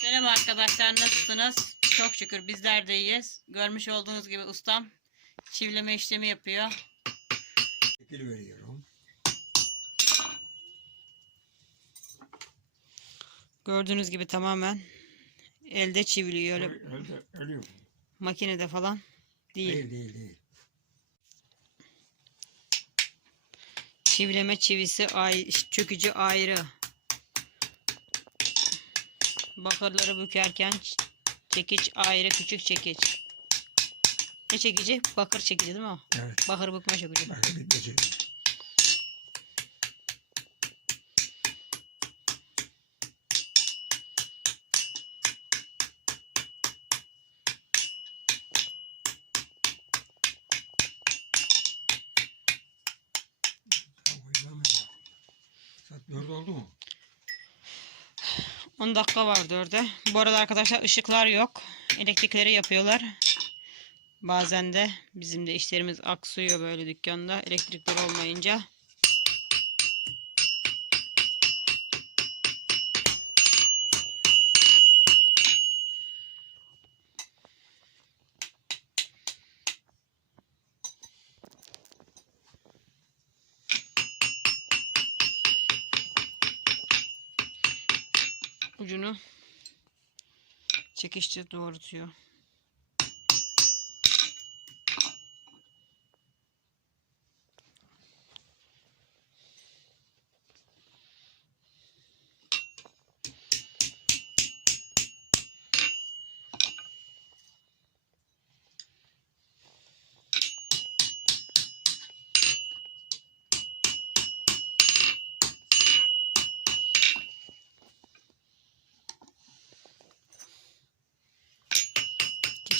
Selam arkadaşlar nasılsınız? Çok şükür bizler de iyiyiz. Görmüş olduğunuz gibi ustam çivileme işlemi yapıyor. Şekil veriyorum. Gördüğünüz gibi tamamen elde çiviliyor. Öyle Öyle, ölüyor. makinede falan değil. Değil değil değil. Çivileme çivisi ay çökücü ayrı. Bakırları bükerken çekiç ayrı küçük çekiç. Ne çekici? Bakır çekici değil mi o? Evet. Bakır bükme çekici. Saat 4 oldu mu? 10 dakika var dörde. Bu arada arkadaşlar ışıklar yok. Elektrikleri yapıyorlar. Bazen de bizim de işlerimiz aksıyor böyle dükkanda. Elektrikler olmayınca. Ucunu çekişçi doğrultuyor.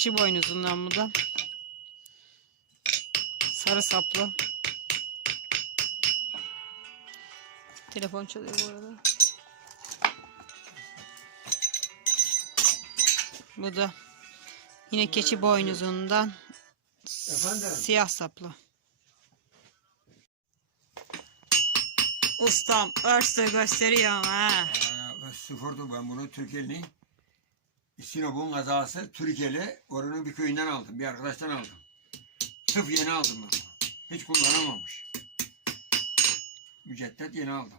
Keçi boynuzundan bu da. Sarı saplı. Telefon çalıyor bu arada. Bu da yine keçi boynuzundan Efendim? siyah saplı. Ustam örstü gösteriyor ama ha. Aa, sıfırdı ben bunu Türkiye'li. Sinop'un kazası Türkiye'li oranın bir köyünden aldım. Bir arkadaştan aldım. Sıf yeni aldım ben bunu. Hiç kullanamamış. Müceddet yeni aldım.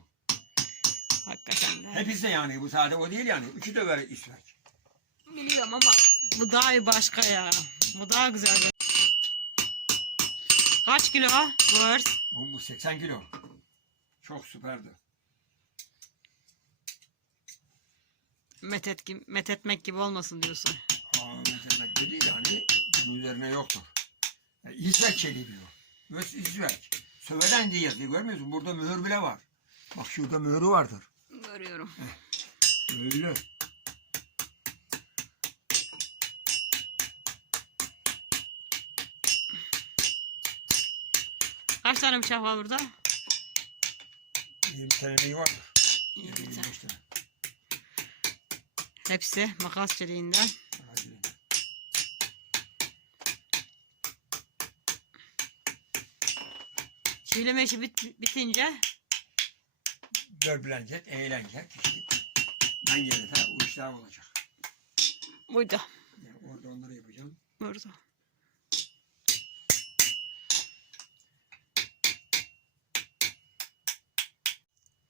Hakikaten de. Hepsi de yani bu sade o değil yani. Üçü de böyle İsveç. Biliyorum ama bu daha iyi başka ya. Bu daha güzel. Kaç kilo bu örs? Bu, bu 80 kilo. Çok süperdi. Met, etki- met etmek gibi olmasın diyorsun. Aa, mesela dedi yani bunun üzerine yoktur. Yani İsveç çeliği diyor. Öz İsveç. Söveden diye yazıyor görmüyor musun? Burada mühür bile var. Bak şurada mühürü vardır. Görüyorum. Öyle. Kaç tane bıçak var burada? 20 tane vardır? İyi, 20 bir tane. 25 tane. Hepsi makas çeliğinden. Hadi. Çivileme işi bit- bitince Böblenecek, eğlenecek kişi. Ben gelirse işler olacak. buydu. Yani orada onları yapacağım. Burada.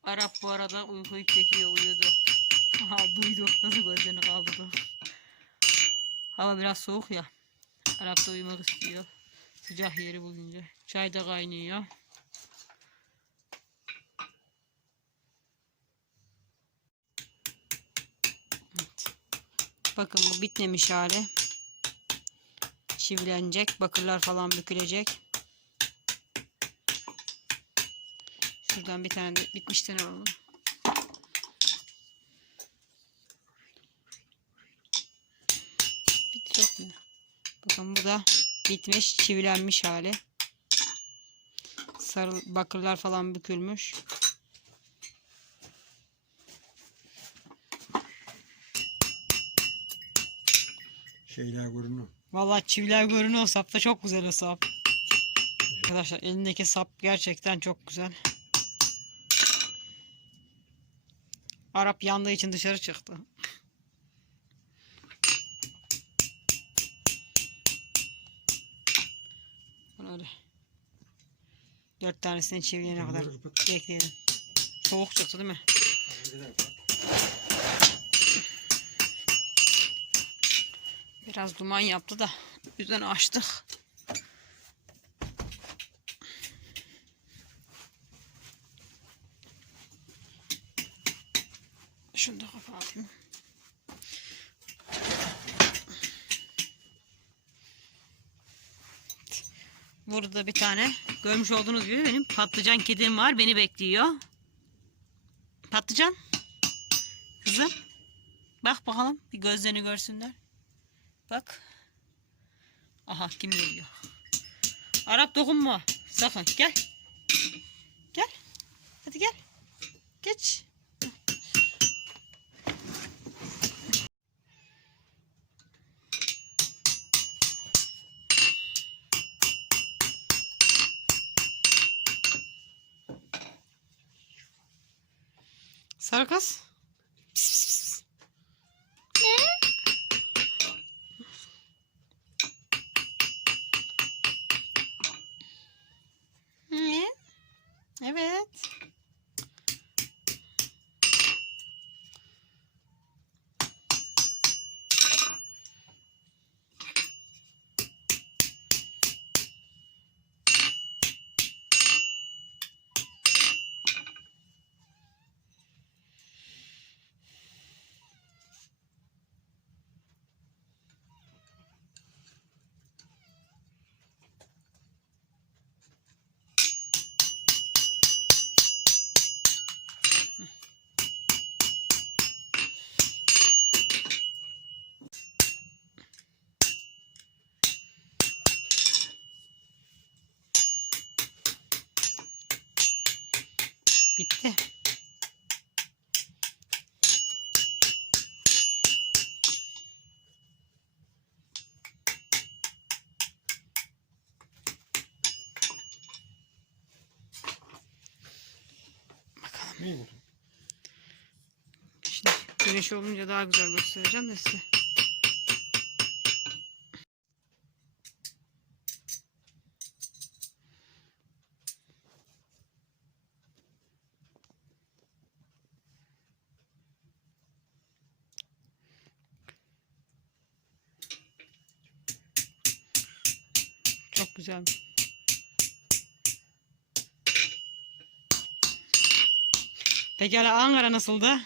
Arap bu arada uykuyu çekiyor uyudu. Aha duydu nasıl gözlerini kaldırdı. Hava biraz soğuk ya. Arap uyumak istiyor. Sıcak yeri bulunca. Çay da kaynıyor. Evet. Bakın bu bitmemiş hali çivilenecek. Bakırlar falan bükülecek. Şuradan bir tane de bitmişten alalım. Bitecek mi? Bakın bu da bitmiş, çivilenmiş hali. Sarı bakırlar falan bükülmüş. Şeyler görünüyor. Vallahi çiviler görünüyor sapta çok güzel o sap. Arkadaşlar elindeki sap gerçekten çok güzel. Arap yandığı için dışarı çıktı. Dört tanesini çivileyene kadar bekleyelim. Soğuk çıktı değil mi? Biraz duman yaptı da yüzden açtık. Şunu da kapatayım. Burada bir tane görmüş olduğunuz gibi benim patlıcan kedim var. Beni bekliyor. Patlıcan. Kızım. Bak bakalım. Bir gözlerini görsünler. Bak. Aha kim geliyor? Arap dokunma. Sakın gel. Sarı kız. Pis, pis, pis. Ne? Evet. Bitti. Oldu. Şimdi güneş olunca daha güzel göstereceğim de size. Çok güzel. Pekala Ankara nasıldı?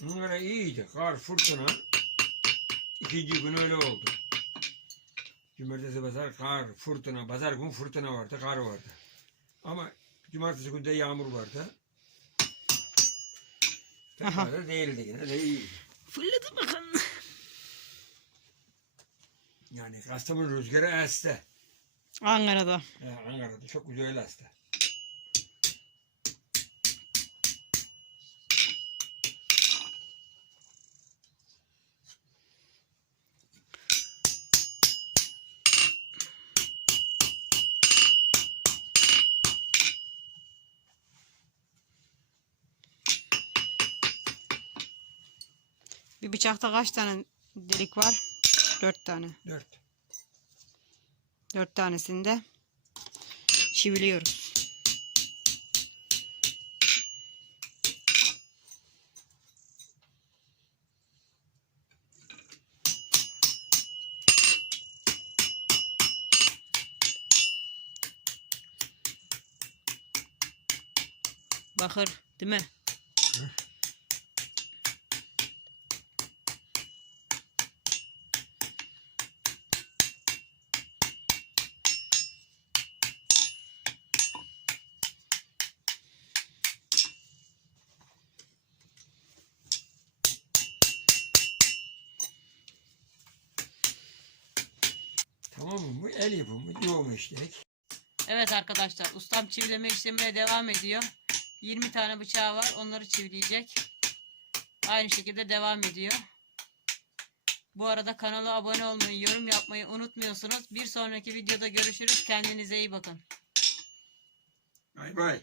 Bunlara iyiydi. Kar, fırtına. İkinci gün öyle oldu. Cumartesi pazar kar, fırtına. Pazar gün fırtına vardı, kar vardı. Ama cumartesi günde yağmur vardı. Da değildi yine de iyiydi. Fırladı bakın. Yani Kastamonu rüzgarı esti. Ankara'da. Ee, Ankara'da çok güzel esti. Bir bıçakta kaç tane delik var? Dört tane. Dört. Dört tanesini de çiviliyoruz. Bakır değil mi? Tamam el yapımı yoğun işlek. Evet arkadaşlar ustam çivileme işlemine devam ediyor. 20 tane bıçağı var onları çivileyecek. Aynı şekilde devam ediyor. Bu arada kanala abone olmayı, yorum yapmayı unutmuyorsunuz. Bir sonraki videoda görüşürüz. Kendinize iyi bakın. Bay bay.